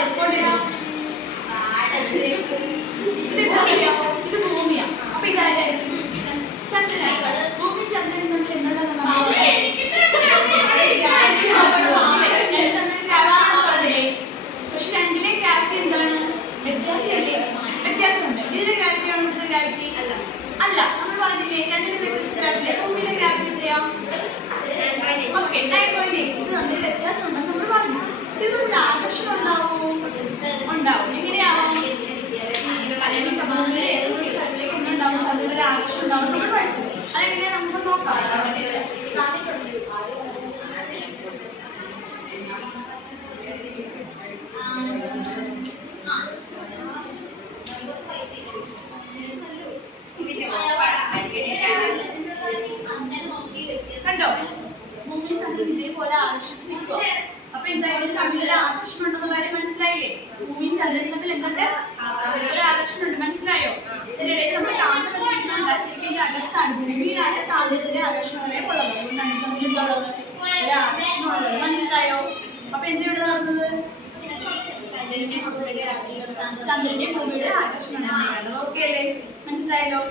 Respond ചെയ്തു. ഇതെന്താ അറിയാമോ? ഇത് ഭൂമിയാ. അപ്പൊ ഇതാരായിരിക്കും? ചന്ദ്രനായി. ഭൂമി ചന്ദ്രനും തമ്മിൽ എന്താണ് പക്ഷെ രണ്ടിലെ ഗ്രാവിറ്റി എന്താണ്? വ്യത്യാസമുണ്ട്. ഇതിന്റെ ഗ്രാവിറ്റി ആണോ ഇവിടുത്തെ ഗ്രാവിറ്റി? അല്ല. നമ്മൾ പറഞ്ഞില്ലേ രണ്ടിലും വ്യത്യസ്ത ഗ്രാവിറ്റി. ഭൂമിയിലെ ഗ്രാവിറ്റി എത്രയാ? ഓക്കെ 9.8. ഇത് തമ്മിൽ വ്യത്യാസമുണ്ടെന്ന് നമ്മൾ പറഞ്ഞു. ഇത് തമ്മിൽ ആകർഷണം ഉണ്ടാവുമോ? ഉണ്ടാവും. എങ്ങനെയാവും? ഭൂമിയുടെ ഏതൊരു സ്ഥലത്തിലേക്ക് എന്തുണ്ടാവും? ചന്ദ്രന്റെ ആകർഷണം ഉണ്ടാവും നമ്മൾ പഠിച്ചു. അതെങ്ങനെയാ നമുക്ക് നോക്കാം. കണ്ടോ? ഭൂമി ചന്ദ്രൻ ഇതേപോലെ ആകർഷിച്ച് നിൽക്കുക. അപ്പൊ എന്തായാലും തമ്മിലൊരു ആകർഷണം ഉണ്ടെന്ന കാര്യം മനസ്സിലായില്ലേ? ഭൂമിയും ചന്ദ്രനും തമ്മിൽ എന്തുണ്ട്? ആകർഷണം ഉണ്ട്. മനസ്സിലായോ? ഇതിനിടയിൽ നമ്മൾ കാന്തം ശരിക്കും അകത്താണ്. ഭൂമിയിലാണ് കാന്തത്തിന്റെ ആകർഷണം വരെ ഉള്ളത്. അതുകൊണ്ടാണ് തമ്മിൽ എന്തുള്ളത്? ഒരു ആകർഷണമുള്ളത്. മനസ്സിലായോ? അപ്പൊ എന്തിവിടെ നടന്നത്? ചന്ദ്രന്റെ ഭൂമിയുടെ ആകർഷണം. ഓക്കെ അല്ലേ? മനസ്സിലായല്ലോ?